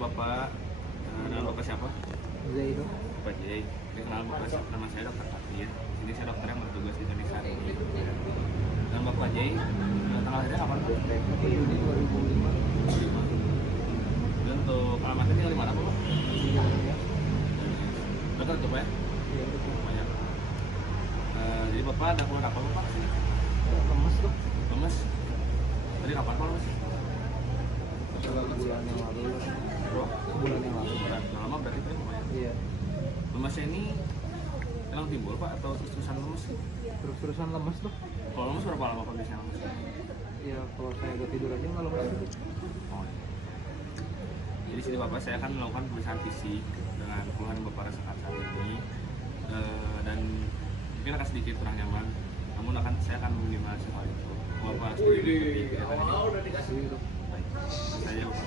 Bapak. Nama Bapak siapa? Zaido. Bapak Jay. Kenal Bapak siapa? Nama saya Dokter Fatir. Ini saya dokter yang bertugas di klinik saat ini. Dan Bapak Jay, tanggal lahirnya kapan? 1 Juni 2005. Dan untuk alamatnya tinggal di mana Bapak? Ya. Dokter coba ya? Iya, betul. Banyak. Jadi Bapak ada keluar apa Bapak? Lemes tuh. Lemes? Tadi kapan Pak lemes? Bulan yang lalu. Bro, Bulan yang lalu. berat. Lama berarti itu ya lumayan. Iya. Lemesnya ini emang timbul Pak atau terus-terusan lemes? Terus-terusan lemes tuh. Kalau lemes berapa lama Pak biasanya lemes? Ya kalau saya udah tidur aja nggak lemes tuh. Oh, iya. Jadi sini Bapak saya akan melakukan pemeriksaan fisik dengan keluhan yang Bapak rasakan saat ini. Dan mungkin akan sedikit kurang nyaman, namun saya akan minimalisir hal itu. Bapak seperti kelihatan ini. Baik, saya Bapak.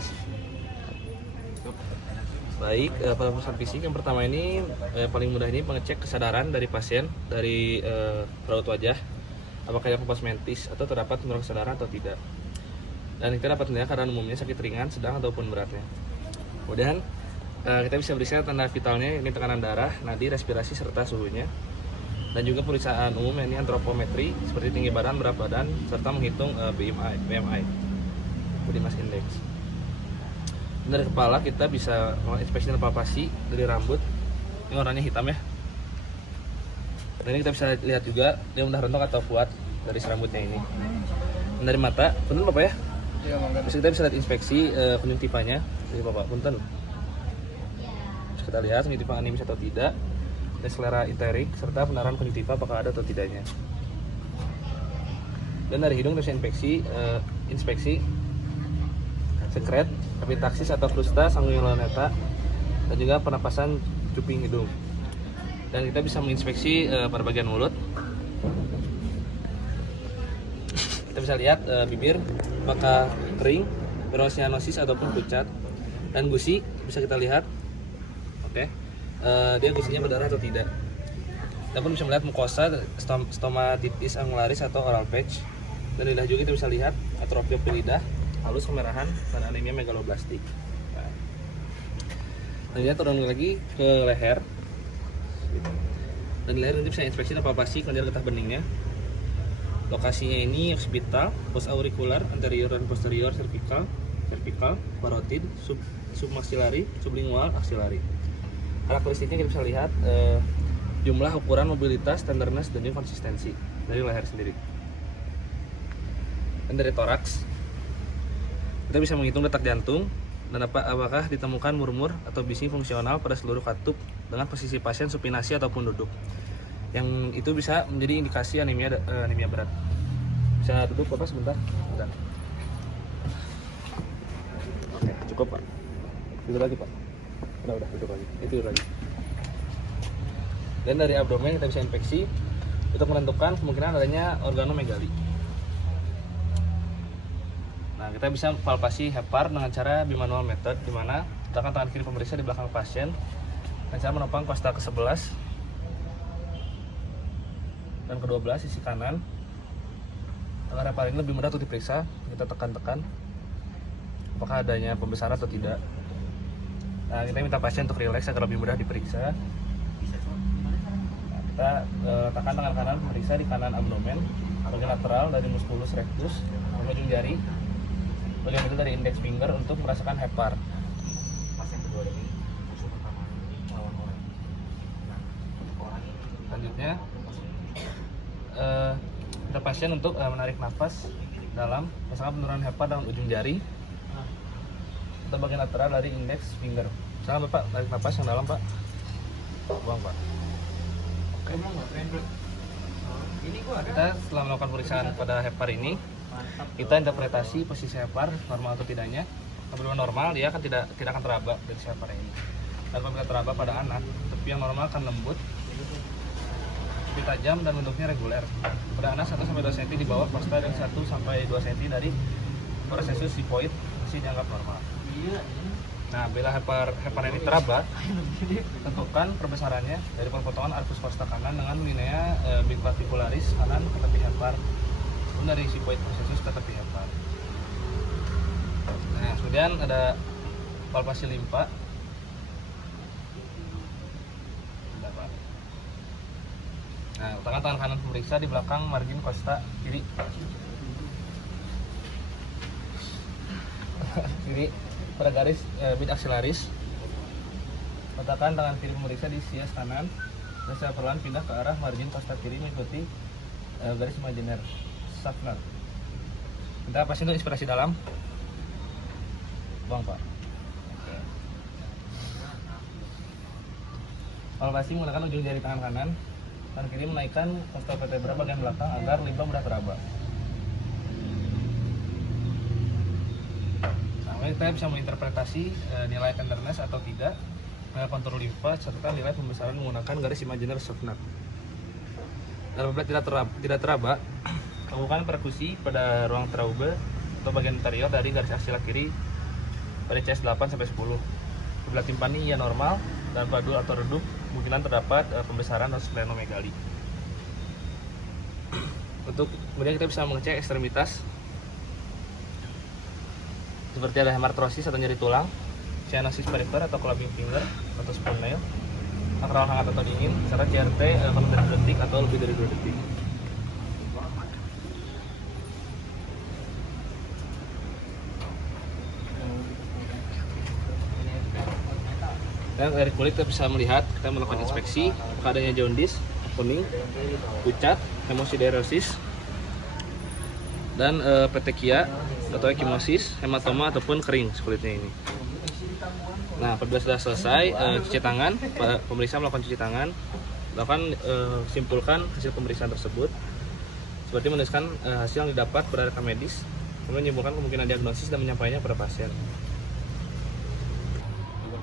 Stop. Baik, pada pemeriksaan fisik yang pertama ini paling mudah ini pengecek kesadaran dari pasien dari raut wajah, apakah yang kompas mentis atau terdapat penurunan kesadaran atau tidak. Dan kita dapat menilai keadaan umumnya sakit ringan, sedang ataupun beratnya. Kemudian kita bisa periksa tanda vitalnya, ini tekanan darah, nadi, respirasi serta suhunya. Dan juga pemeriksaan umum ini antropometri seperti tinggi badan, berat badan, serta menghitung BMI, body mass index. Dari kepala kita bisa inspeksi dan palpasi dari rambut, ini warnanya hitam ya. Dan ini kita bisa lihat juga dia udah rontok atau kuat dari rambutnya ini. Dan dari mata, benar Bapak ya? Iya, mangga. Terus kita bisa lihat inspeksi konjungtivanya dari Bapak, punten. Terus kita lihat konjungtiva animis atau tidak, dan selera interik serta pendarahan konjungtiva apakah ada atau tidaknya. Dan dari hidung kita bisa inspeksi sekret, epitaksis atau krusta sanguinolenta, dan juga pernapasan cuping hidung. Dan kita bisa menginspeksi pada bagian mulut. Kita bisa lihat bibir apakah kering, perocyanosis ataupun pucat, dan gusi bisa kita lihat. Oke. Dia gusinya berdarah atau tidak. Kita pun bisa melihat mukosa, stomatitis angularis atau oral patch. Dan lidah juga kita bisa lihat atrofi lidah, halus kemerahan, dan anemia megaloblastik. Dan dia turun lagi ke leher. Dan di leher nanti bisa inspeksi dan palpasi kelenjar getah beningnya. Lokasinya ini occipital, post auricular, anterior dan posterior, cervical, parotid, submaxillary, sublingual, axillary. Karakteristiknya kita bisa lihat jumlah, ukuran, mobilitas, tenderness, dan juga konsistensi dari leher sendiri. Dan dari toraks kita bisa menghitung detak jantung dan apakah ditemukan murmur atau bising fungsional pada seluruh katup dengan posisi pasien supinasi ataupun duduk. Yang itu bisa menjadi indikasi anemia berat. Bisa duduk Bapak sebentar? Bentar. Oke, cukup Pak. Tidur lagi Pak. Udah tidur lagi. Tidur lagi. Dan dari abdomen kita bisa inspeksi untuk menentukan kemungkinan adanya organomegali. Nah, kita bisa palpasi hepar dengan cara bimanual method, di mana letakkan tangan kiri pemeriksa di belakang pasien dengan cara menopang kosta ke-11 dan ke-12 sisi kanan. Agar hepar ini lebih mudah untuk diperiksa, kita tekan-tekan apakah adanya pembesaran atau tidak. Nah, kita minta pasien untuk rileks agar lebih mudah diperiksa. Nah, kita tekan tangan kanan pemeriksa di kanan abdomen, bagian lateral dari musculus rectus, ujung jari, bagian itu dari index finger untuk merasakan hepar. Pasien kedua ini musuh pertama lawan orang. Selanjutnya kita pasien untuk menarik nafas dalam, misalkan penurunan hepar dalam ujung jari atau bagian lateral dari index finger. Misalkan Bapak tarik nafas yang dalam Pak, buang Pak. Oke. Kita setelah melakukan pemeriksaan pada hepar ini, kita interpretasi posisi hepar normal atau tidaknya. Apabila normal, dia akan tidak akan teraba dari si hepar ini. Dan apabila teraba pada anak, tepi yang normal akan lembut, lebih tajam dan bentuknya reguler. Pada anak 1-2 cm di bawah kosta dan 1-2 cm dari prosesus sifoid masih dianggap normal. Nah, bila hepar ini teraba, tentukan perbesarannya dari perpotongan arcus kosta kanan dengan linea biclavicularis kanan ke tepi hepar, dan dari sifoid prosesus ke tepi hepar. Nah, kemudian ada palpasi limpa. Bentar, Pak. Nah, letakkan tangan kanan pemeriksa di belakang margin kosta kiri. Kiri pada garis mid axillaris. Letakkan tangan kiri pemeriksa di sias kanan dan secara perlahan pindah ke arah margin kosta kiri mengikuti garis imaginer Schaffner. Kita pasien untuk inspirasi dalam. Buang, Pak. Palpasi menggunakan ujung jari tangan kanan dan kiri menaikkan costa vertebra bagian belakang agar limpa mudah teraba. Nah, kita bisa menginterpretasi nilai tenderness atau tidak, kontur limpa serta nilai pembesaran menggunakan garis imaginer Schaffner. Dan apabila tidak teraba, lakukan perkusi pada ruang traube atau bagian anterior dari garis aksila kiri pada CS 8 sampai 10. Apabila timpani ia normal dan padul atau redup, kemungkinan terdapat pembesaran atau splenomegali. Kemudian kita bisa mengecek ekstremitas seperti ada hemartrosis atau nyeri tulang, cyanosis perifer atau clubbing finger atau spoon nail, akral hangat atau dingin, serta CRT kurang dari 2 detik atau lebih dari 2 detik. Dan dari kulit kita bisa melihat, kita melakukan inspeksi adanya jaundice, kuning, pucat, hemosiderosis, dan petekia atau ekimosis, hematoma ataupun kering kulitnya ini. Nah, apabila sudah selesai cuci tangan, pemeriksa melakukan cuci tangan, lakukan simpulkan hasil pemeriksaan tersebut, seperti menuliskan hasil yang didapat pada rekam medis, kemudian menyimpulkan kemungkinan diagnosis dan menyampaikannya kepada pasien.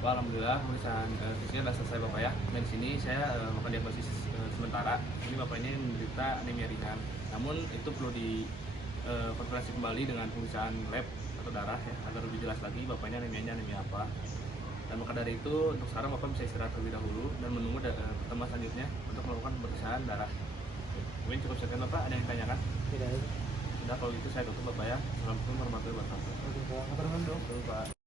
Bapak, alhamdulillah pemeriksaan fisiknya sudah selesai Bapak ya. Dan di sini saya melakukan diagnosis sementara. Ini Bapak ini menderita anemia ringan. Namun itu perlu dikonfirmasi kembali dengan pemeriksaan lab atau darah ya, agar lebih jelas lagi Bapaknya anemianya anemia apa. Dan maka dari itu untuk sekarang Bapak bisa istirahat terlebih dahulu dan menunggu pertemuan selanjutnya untuk melakukan pemeriksaan darah. Mungkin cukup sekian Bapak, ada yang ditanyakan? Tidak. Sudah, kalau gitu saya tutup Bapak ya. Assalamualaikum warahmatullahi wabarakatuh. Oke, Pak. Pak.